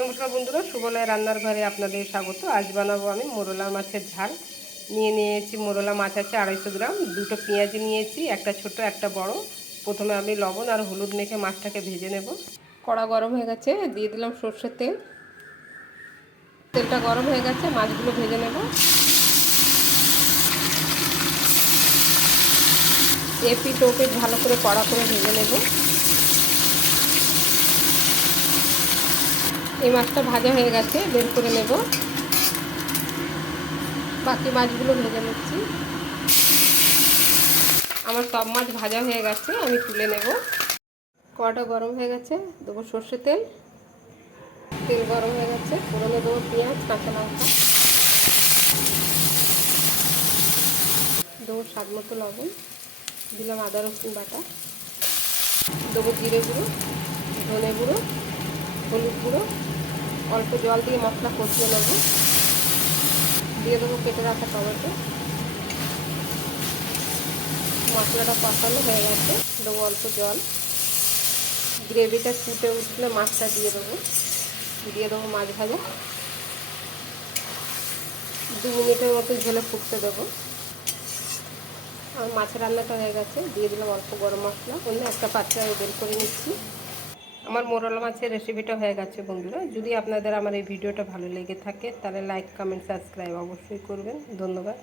নমস্কার বন্ধুরা, সুবলয় রান্নার ঘরে আপনাদের স্বাগত। আজ বানাবো আমি মোরলা মাছের ঝাল। নিয়ে নিয়েছি মোরলা মাছ আছে আড়াইশো গ্রাম। দুটো পেঁয়াজ নিয়েছি, একটা ছোট, একটা বড়। প্রথমে আমি লবণ আর হলুদ মেখে মাছটাকে ভেজে নেব। কড়া গরম হয়ে গেছে, দিয়ে দিলাম সর্ষের তেল। তেলটা গরম হয়ে গেছে, মাছগুলো ভেজে নেব। এপি টোপে ভালো করে কড়া করে ভেজে নেব। এই মাছটা ভাজা হয়ে গেছে, বের করে নেব। বাকি মাছগুলো ভেজে নিচ্ছি। আমার সব মাছ ভাজা হয়ে গেছে, আমি তুলে নেব। কড়াটা গরম হয়ে গেছে, দেবো সর্ষে তেল। তেল গরম হয়ে গেছে, ফোড়নে দেবো পেঁয়াজ, কাঁচা লঙ্কা। দেবো স্বাদ মতো লবণ, দিলাম আদা, রসুন বাটা। দেবো জিরে গুঁড়ো, ধনে গুঁড়ো, হলুদ গুঁড়ো। অল্প জল দিয়ে মশলা কষিয়ে নেব। দিয়ে দেবো কেটে রাখা টমেটো। মশলাটা কষানো হয়ে গেছে, দেবো অল্প জল। গ্রেভিটা ফুটে উঠলে মাছটা দিয়ে দেবো। দিয়ে দেবো মাছ ভাজা দু মিনিটের মতো ঝোলে ফুটতে দেবো। আর মাছের রান্নাটা হয়ে গেছে, দিয়ে দিলাম অল্প গরম মশলা। অন্য একটা পাত্রে বের করে নিচ্ছি। আমার মোরলা মাছের রেসিপিটা হয়ে গেছে বন্ধুরা। যদি আপনাদের আমার এই ভিডিওটা ভালো লেগে থাকে, তাহলে লাইক কমেন্ট সাবস্ক্রাইব অবশ্যই করবেন। ধন্যবাদ।